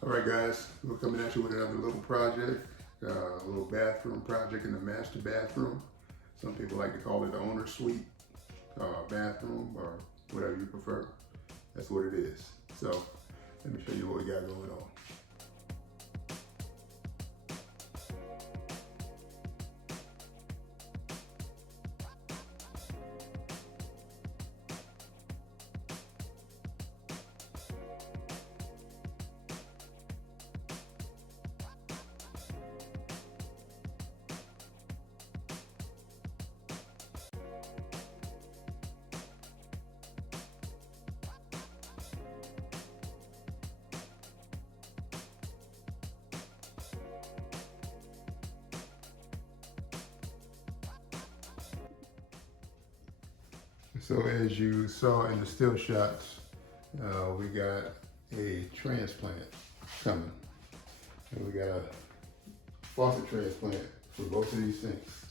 All right, guys, we're coming at you with another little project, a little bathroom project in the master bathroom. Some people like to call it the owner suite bathroom, or whatever you prefer. That's what it is. So let me show you what we got going on. So as you saw in the still shots, we got a transplant coming. And we got a faucet transplant for both of these sinks.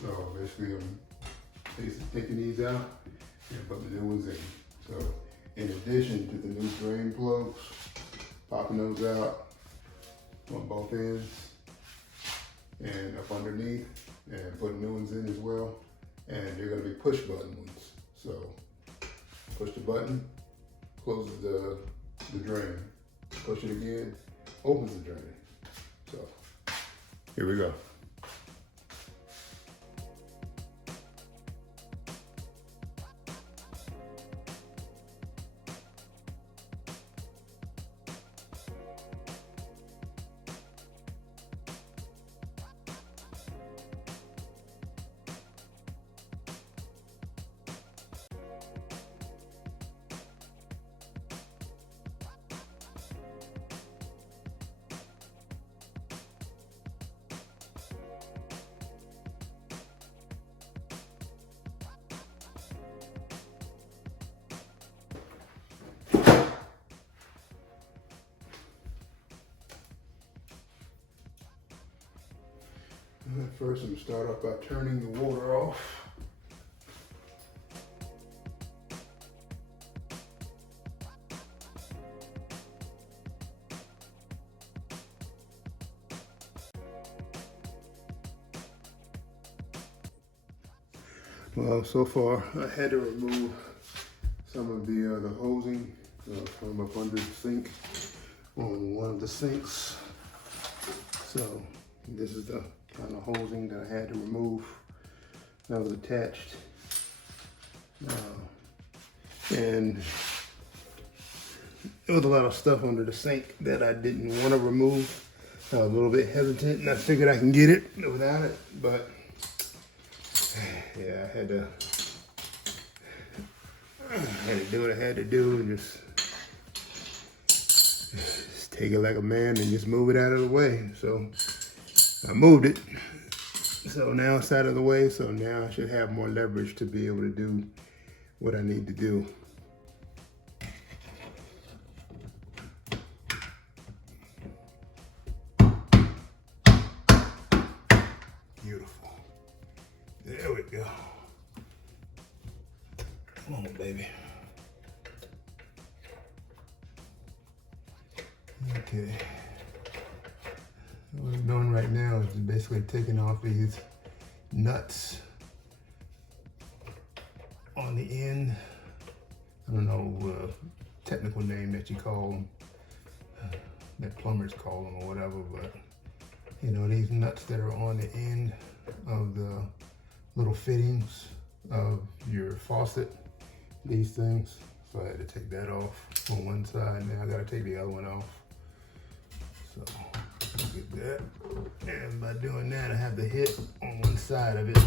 So basically I'm taking these out and putting the new ones in. So in addition to the new drain plugs, popping those out on both ends and up underneath, and putting new ones in as well. And they're gonna be push button ones. So push the button, closes the drain. Push it again, opens the drain. So here we go. First, I'm going to start off by turning the water off. Well, so far I had to remove some of the hosing from up under the sink on one of the sinks. So this is the kind of hosing that I had to remove that was attached. And there was a lot of stuff under the sink that I didn't want to remove. I was a little bit hesitant, and I figured I can get it without it, but yeah, I had to do what I had to do and just take it like a man and just move it out of the way. So I moved it. So now it's out of the way, so now I should have more leverage to be able to do what I need to do. Beautiful. There we go. Come on, baby. Okay. What I'm doing right now is basically taking off these nuts on the end. I don't know technical name that you call them, that plumbers call them or whatever, but you know, these nuts that are on the end of the little fittings of your faucet, these things. So I had to take that off on one side. Now I gotta take the other one off. So get that. And by doing that, I have the hit on one side of it.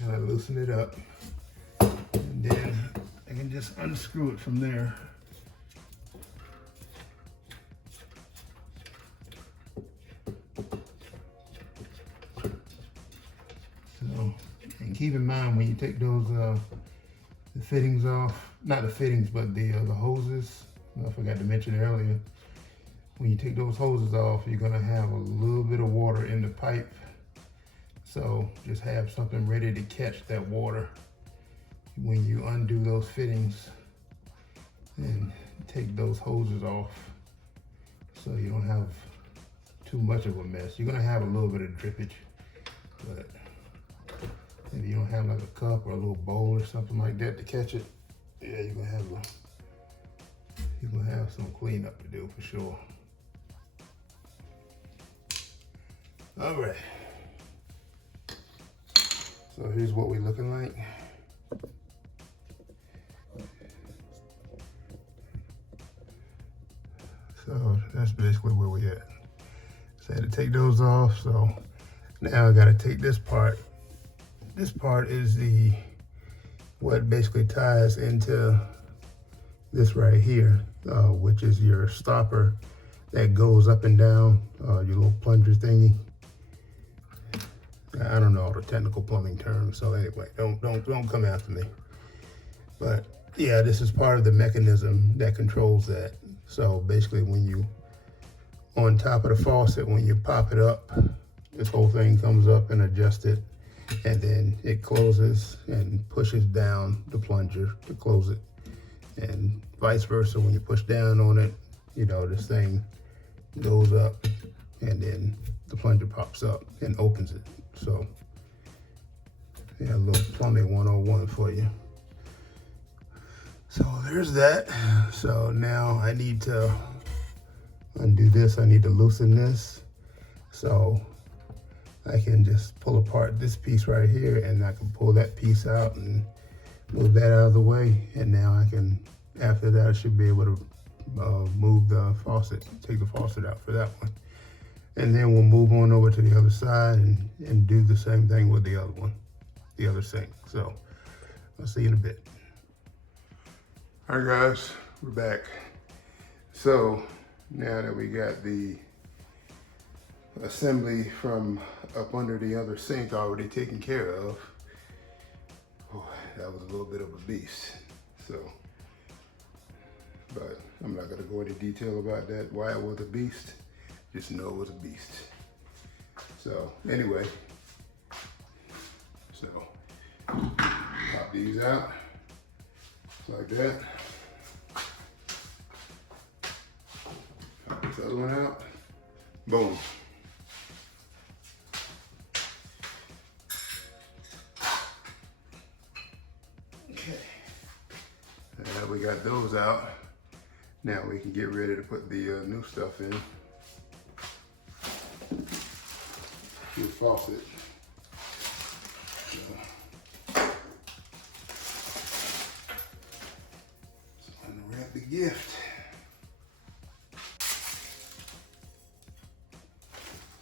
And I loosen it up. And then I can just unscrew it from there. So, and keep in mind when you take those the fittings off, not the fittings, but the hoses. I forgot to mention earlier, when you take those hoses off, you're gonna have a little bit of water in the pipe. So just have something ready to catch that water when you undo those fittings and take those hoses off so you don't have too much of a mess. You're gonna have a little bit of drippage, but if you don't have like a cup or a little bowl or something like that to catch it, yeah, you're gonna have some cleanup to do for sure. All right. So here's what we're looking like. So that's basically where we at. So I had to take those off. So now I gotta take this part. This part is what basically ties into this right here, which is your stopper that goes up and down, your little plunger thingy. I don't know all the technical plumbing terms, so anyway, don't come after me. But yeah, this is part of the mechanism that controls that. So basically when you, on top of the faucet, when you pop it up, this whole thing comes up and adjusts it, and then it closes and pushes down the plunger to close it. And vice versa, when you push down on it, you know, this thing goes up and then the plunger pops up and opens it. So yeah, a little plumbing 101 for you. So there's that. So now I need to undo this. I need to loosen this. So I can just pull apart this piece right here, and I can pull that piece out and move that out of the way. And now I can, after that, I should be able to move the faucet, take the faucet out for that one. And then we'll move on over to the other side and do the same thing with the other one, the other sink. So I'll see you in a bit. All right, guys, we're back. So now that we got the assembly from up under the other sink already taken care of, oh, that was a little bit of a beast. So, but I'm not gonna go into detail about that, why it was a beast. Just know it was a beast. So anyway, so pop these out like that. Pop this other one out. Boom. Okay. Now we got those out. Now we can get ready to put the new stuff in. The faucet. So unwrap the gift.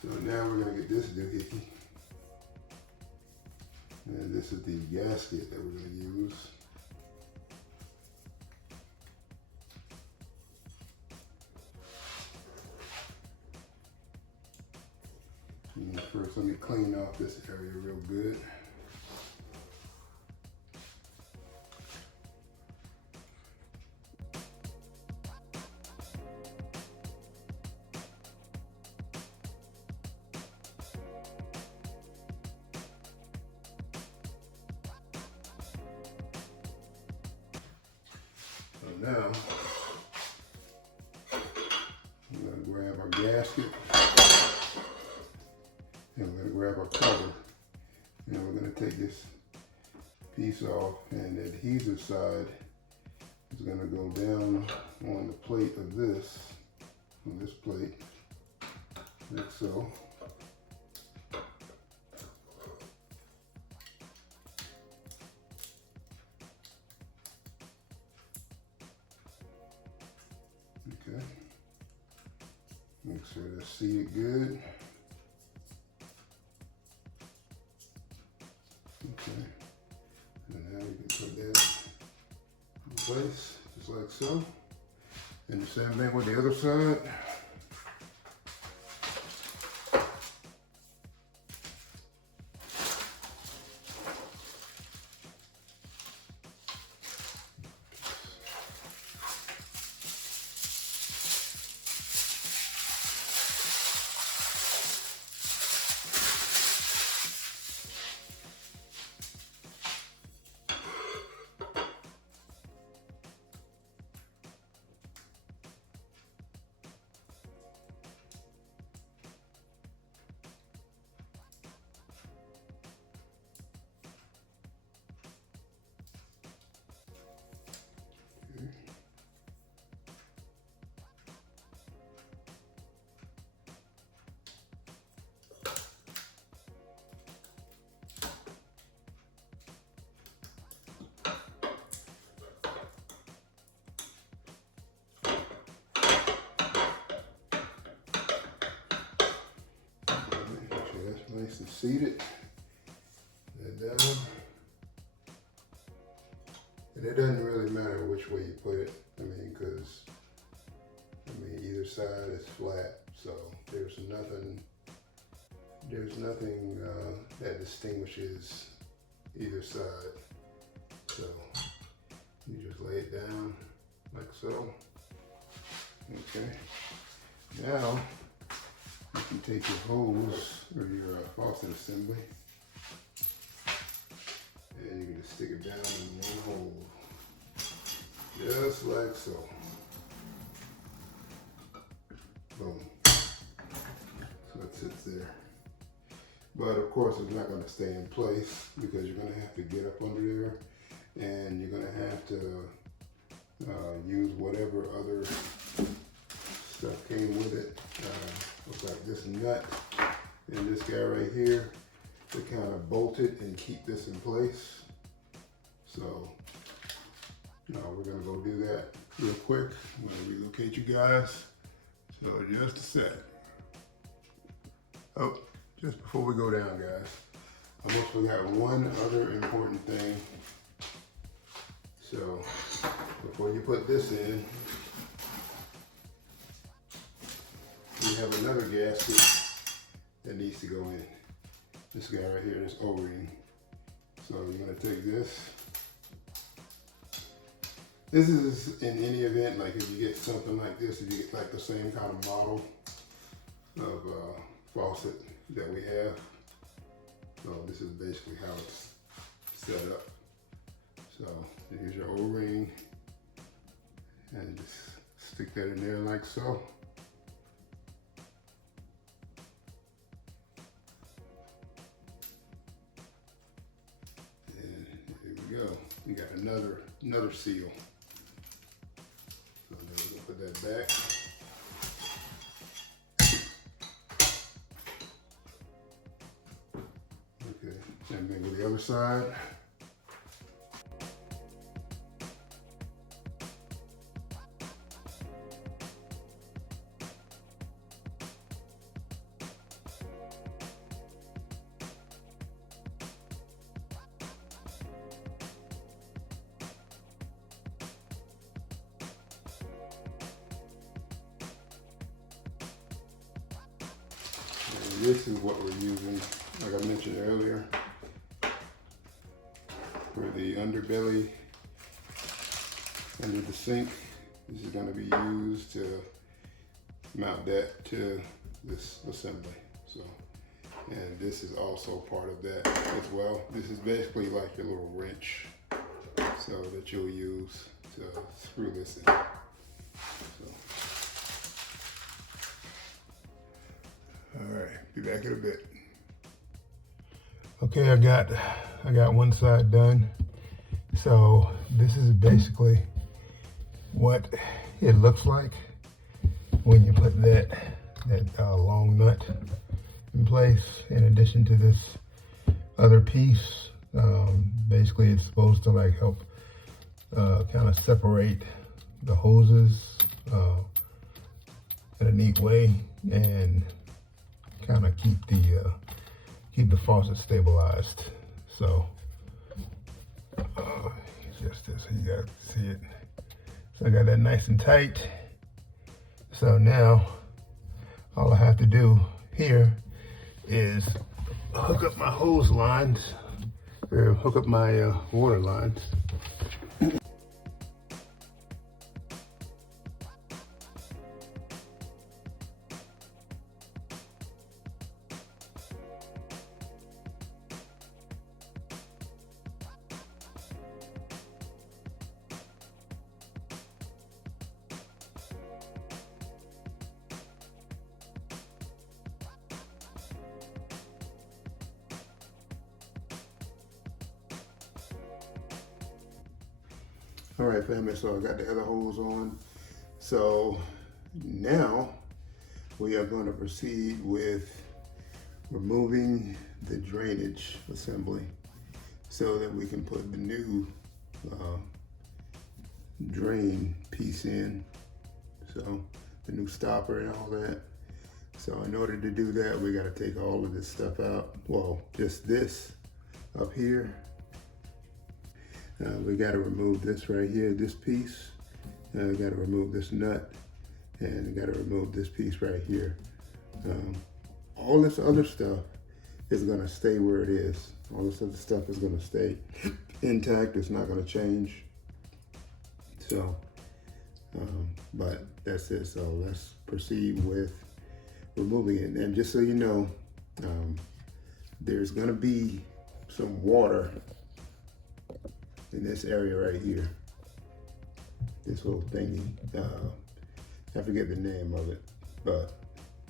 So now we're gonna get this doohickey. And this is the gasket that we're gonna use. And first, let me clean off this area real good. So now, I'm gonna grab our gasket. And we're gonna grab our cover, and we're gonna take this piece off, and the adhesive side is gonna go down on the plate of this, on this plate, like so. Okay, make sure that's seated good. Okay, and now you can put that in place, just like so. And the same thing with the other side. this is seated. And down. And it doesn't really matter which way you put it. I mean, because either side is flat, so there's nothing that distinguishes either side. So you just lay it down like so. Okay. Now you can take your hose or your faucet assembly, and you can just stick it down in one hole, just like so. Boom. So it sits there. But of course it's not going to stay in place because you're going to have to get up under there, and you're going to have to use whatever other stuff came with it. Looks like this nut and this guy right here to kind of bolt it and keep this in place. So we're going to go do that real quick. I'm going to relocate you guys. So just a sec. Oh, just before we go down, guys, I almost forgot one other important thing. So before you put this in, we have another gasket that needs to go in. This guy right here, this O-ring. So you're gonna take this. This is in any event, like if you get something like this, if you get like the same kind of model of faucet that we have. So this is basically how it's set up. So here's your O-ring, and just stick that in there like so. And here we go. We got another seal. So then we're gonna put that back. Okay, same thing with the other side. And this is what we're using, like I mentioned earlier, for the underbelly under the sink. This is going to be used to mount that to this assembly. So, and this is also part of that as well. This is basically like your little wrench, so that you'll use to screw this in. So. All right, be back in a bit. Okay, I got one side done. So this is basically what it looks like when you put that long nut in place, in addition to this other piece. Basically it's supposed to like help kind of separate the hoses in a neat way, and kind of keep the faucet stabilized. So it's just this, so you guys can see it. So I got that nice and tight. So now all I have to do here is hook up my hose lines, or hook up my water lines. All right, family, so I got the other hose on. So now we are going to proceed with removing the drainage assembly so that we can put the new drain piece in. So the new stopper and all that. So in order to do that, we got to take all of this stuff out. Well, just this up here. We got to remove this right here, this piece. We got to remove this nut, and we got to remove this piece right here. All this other stuff is going to stay where it is. All this other stuff is going to stay intact. It's not going to change. So, but that's it. So let's proceed with removing it. And just so you know, there's going to be some water in this area right here. This little thingy. I forget the name of it, but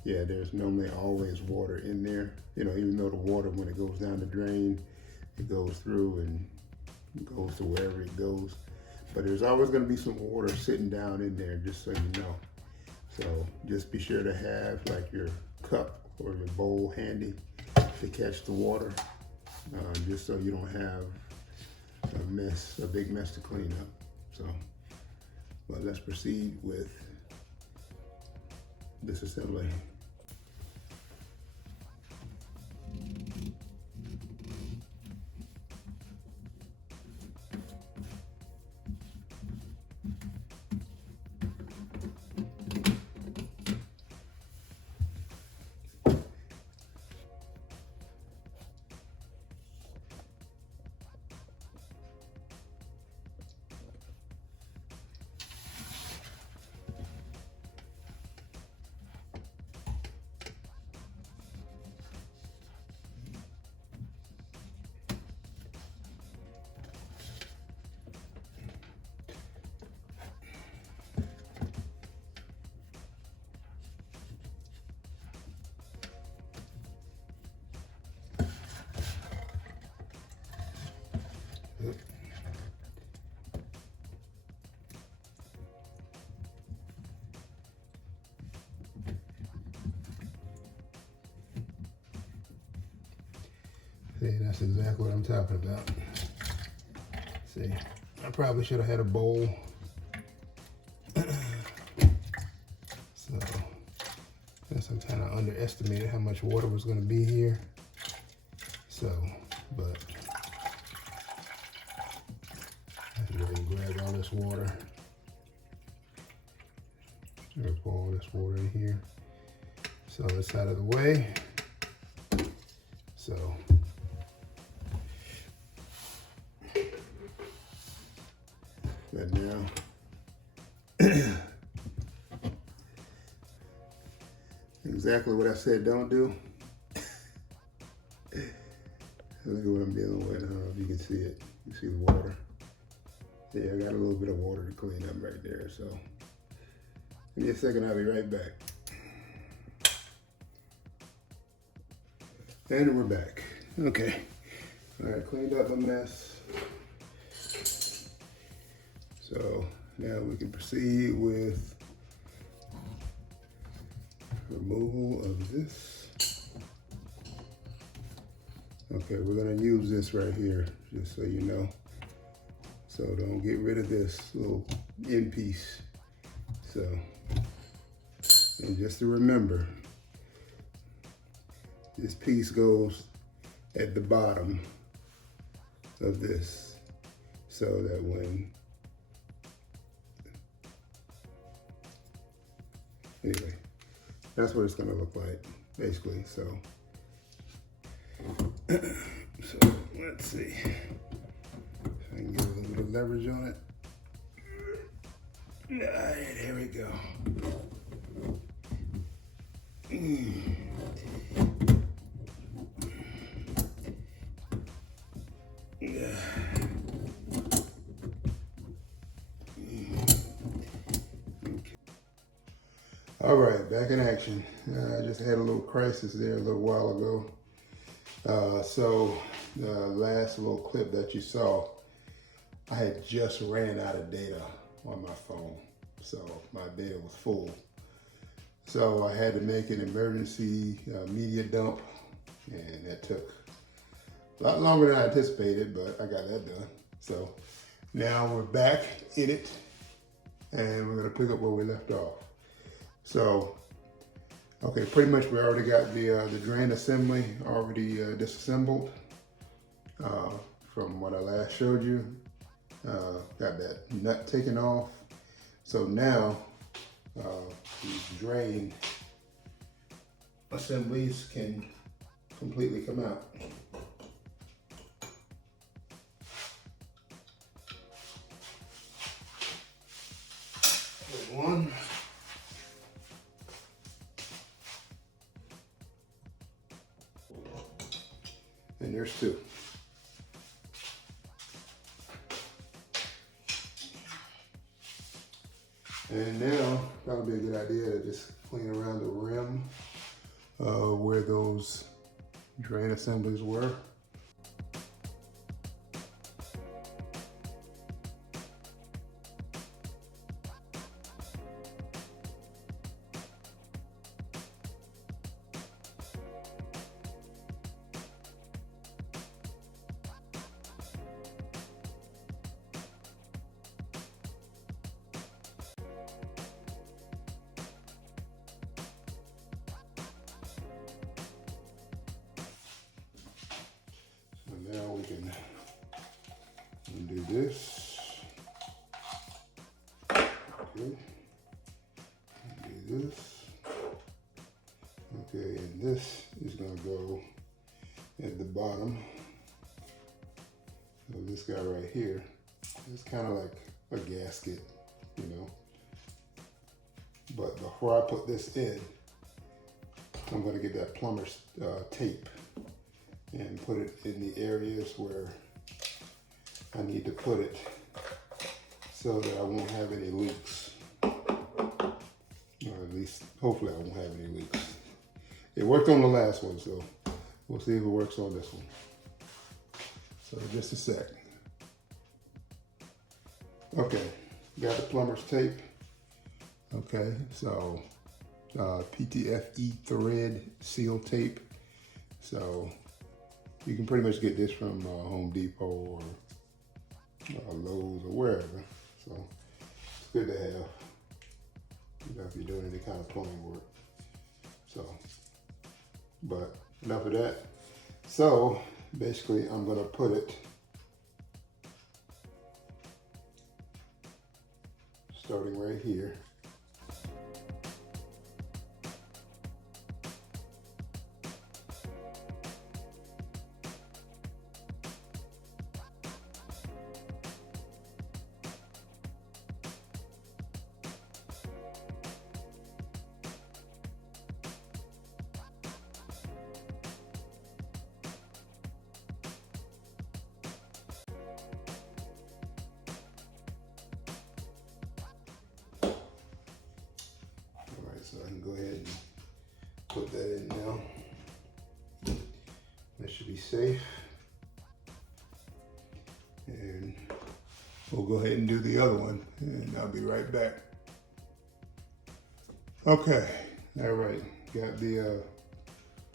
yeah, there's normally always water in there. You know, even though the water, when it goes down the drain, it goes through and goes to wherever it goes. But there's always going to be some water sitting down in there, just so you know. So just be sure to have like your cup or your bowl handy to catch the water, just so you don't have a big mess to clean up. So, but let's proceed with this assembly. See, that's exactly what I'm talking about. See, I probably should have had a bowl. So, I guess I kind of underestimated how much water was going to be here. So, but I can go ahead and grab all this water. I'm going to pour all this water in here. So that's out of the way. So, but now, exactly what I said don't do. Look at what I'm dealing with. I don't know if you can see it. You see the water. Yeah, I got a little bit of water to clean up right there. So give me a second, I'll be right back. And we're back. Okay. All right, cleaned up a mess. So now we can proceed with removal of this. Okay, we're gonna use this right here, just so you know. So don't get rid of this little end piece. So, and just to remember, this piece goes at the bottom of this, so that when, anyway, that's what it's gonna look like, basically, so. So, let's see. If I can get a little bit of leverage on it. All right, here we go. All right, back in action. I just had a little crisis there a little while ago. So the last little clip that you saw, I had just ran out of data on my phone. So my data was full. So I had to make an emergency media dump, and that took a lot longer than I anticipated, but I got that done. So now we're back in it, and we're gonna pick up where we left off. So Okay, pretty much we already got the drain assembly already disassembled from what I last showed you. Got that nut taken off. So now these drain assemblies can completely come out. There's one. And there's two. And now, probably a good idea to just clean around the rim where those drain assemblies were. Now we can do this. Okay. Do this. Okay, and this is going to go at the bottom. So this guy right here is kind of like a gasket, you know. But before I put this in, I'm going to get that plumber's tape and put it in the areas where I need to put it so that I won't have any leaks. Or at least, hopefully I won't have any leaks. It worked on the last one, so we'll see if it works on this one. So just a sec. Okay, got the plumber's tape. Okay, so PTFE thread seal tape. So you can pretty much get this from Home Depot or Lowe's or wherever. So it's good to have, you know, if you're doing any kind of plumbing work. So, but enough of that. So basically I'm gonna put it starting right here. So I can go ahead and put that in now. That should be safe. And we'll go ahead and do the other one, and I'll be right back. Okay, all right, got the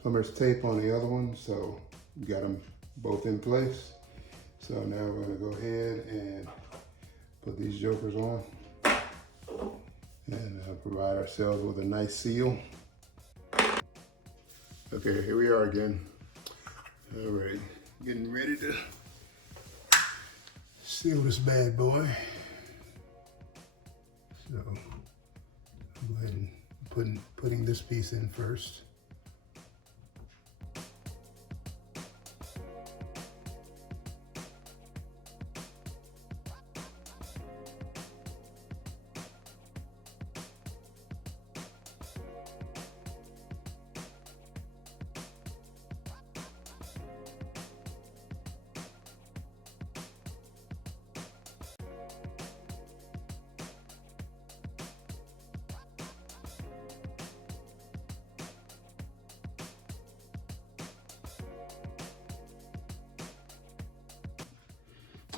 plumber's tape on the other one, so got them both in place. So now we're gonna go ahead and put these jokers on and provide ourselves with a nice seal. Okay, here we are again. All right, getting ready to seal this bad boy. So I'll go ahead and putting this piece in first.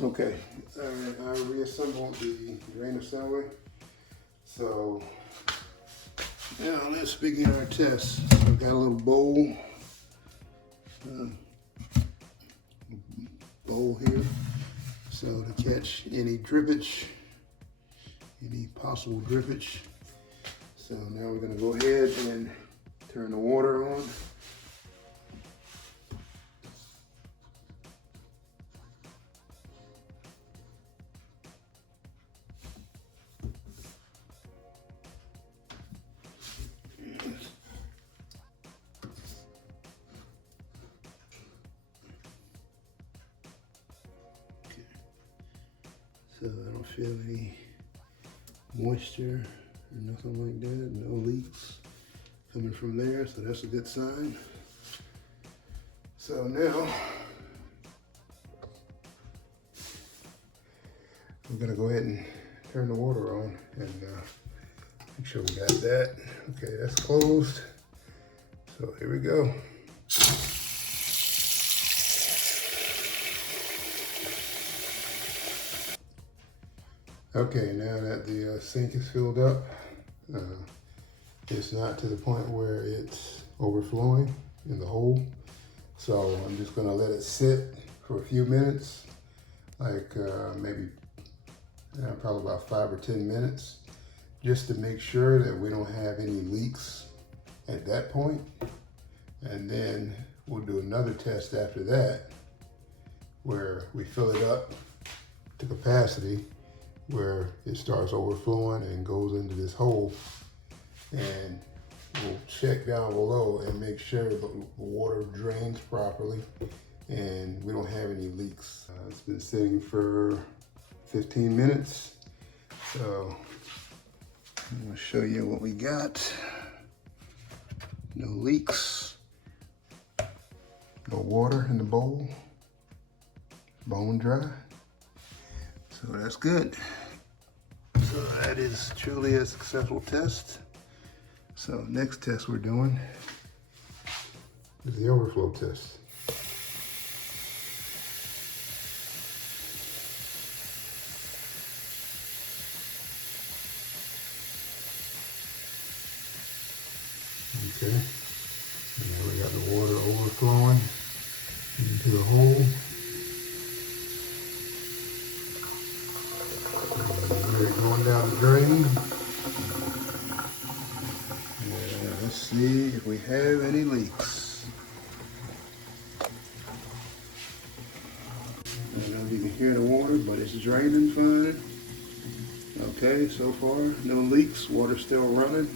Okay, I reassembled the drain assembly. So now let's begin our test. I've got a little bowl here, so to catch any drippage, any possible drippage. So now we're going to go ahead and Turn the water on. So I don't feel any moisture or nothing like that, no leaks coming from there, so that's a good sign. So now we're gonna go ahead and turn the water on and make sure we got that. Okay, that's closed. So here we go. Okay, now that the sink is filled up, it's not to the point where it's overflowing in the hole. So I'm just gonna let it sit for a few minutes, like maybe probably about 5 or 10 minutes, just to make sure that we don't have any leaks at that point. And then we'll do another test after that, where we fill it up to capacity, where it starts overflowing and goes into this hole, and we'll check down below and make sure the water drains properly and we don't have any leaks. It's been sitting for 15 minutes, so I'm gonna show you what we got. No leaks, no water in the bowl, bone dry. So that's good. So that is truly a successful test. So next test we're doing is the overflow test. Okay, and now we got the water overflowing into the hole. Going down the drain. And let's see if we have any leaks. I don't know if you can hear the water, but it's draining fine. Okay, so far, no leaks. Water's still running.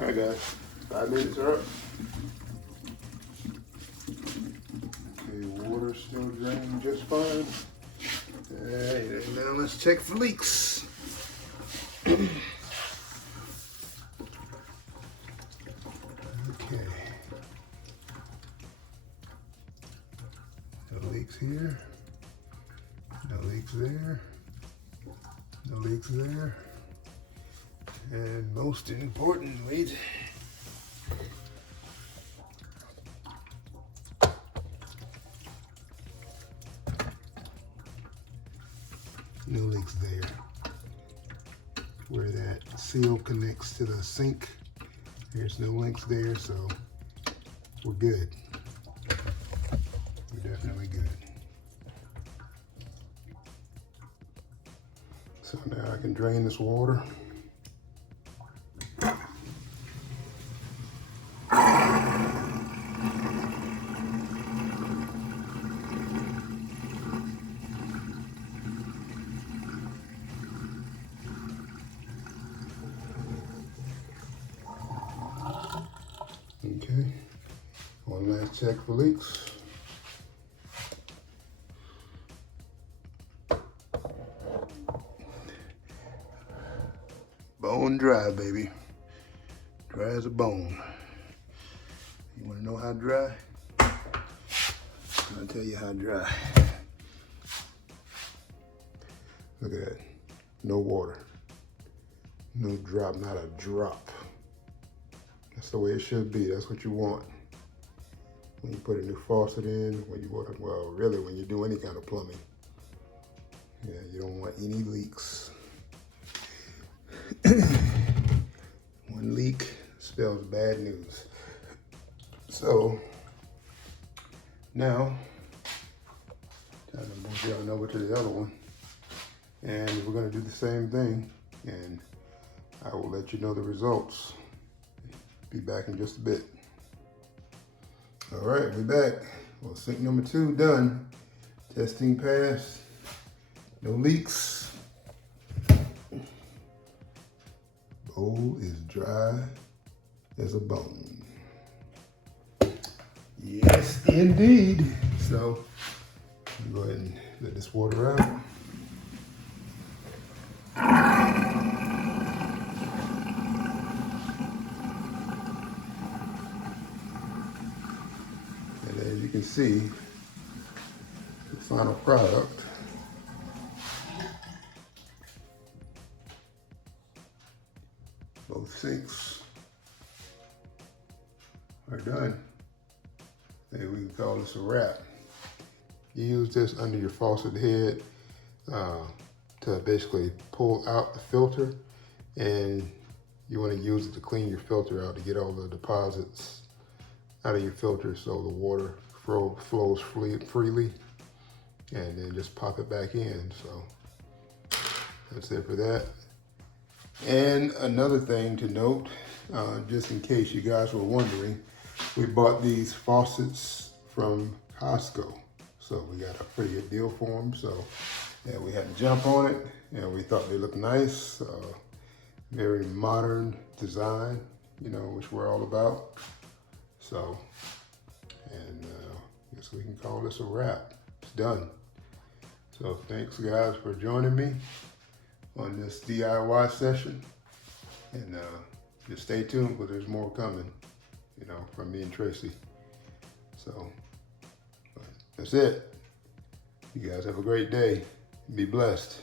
All right, guys, 5 minutes are up. Water's still draining just fine. All right, now let's check for leaks. Okay. No leaks here. No leaks there. No leaks there. And most importantly, no leaks there. Where that seal connects to the sink, there's no leaks there, so we're good. We're definitely good. So now I can drain this water. Okay, one last check for leaks. Bone dry, baby. Dry as a bone. You wanna know how dry? I'll tell you how dry. Look at that, no water. No drop, not a drop. That's the way it should be. That's what you want when you put a new faucet in, when you want, well, really when you do any kind of plumbing. Yeah, you don't want any leaks. One leak spells bad news. So now, time to move on over to the other one. And we're gonna do the same thing and I will let you know the results. Be back in just a bit. All right, we're back. Well, sink number 2 done. Testing passed. No leaks. Bowl is dry as a bone. Yes, indeed. So, go ahead and let this water out. And as you can see, the final product. Both sinks are done. Maybe we can call this a wrap. You use this under your faucet head to basically pull out the filter, and you want to use it to clean your filter out to get all the deposits out of your filter so the water flows freely, and then just pop it back in. So that's it for that. And another thing to note, just in case you guys were wondering, we bought these faucets from Costco. So we got a pretty good deal for them. So yeah, we had to jump on it, and we thought they looked nice. Very modern design, you know, which we're all about. So, and I guess we can call this a wrap. It's done. So thanks guys for joining me on this DIY session, and just stay tuned because there's more coming, you know, from me and Tracy. So that's it. You guys have a great day. Be blessed.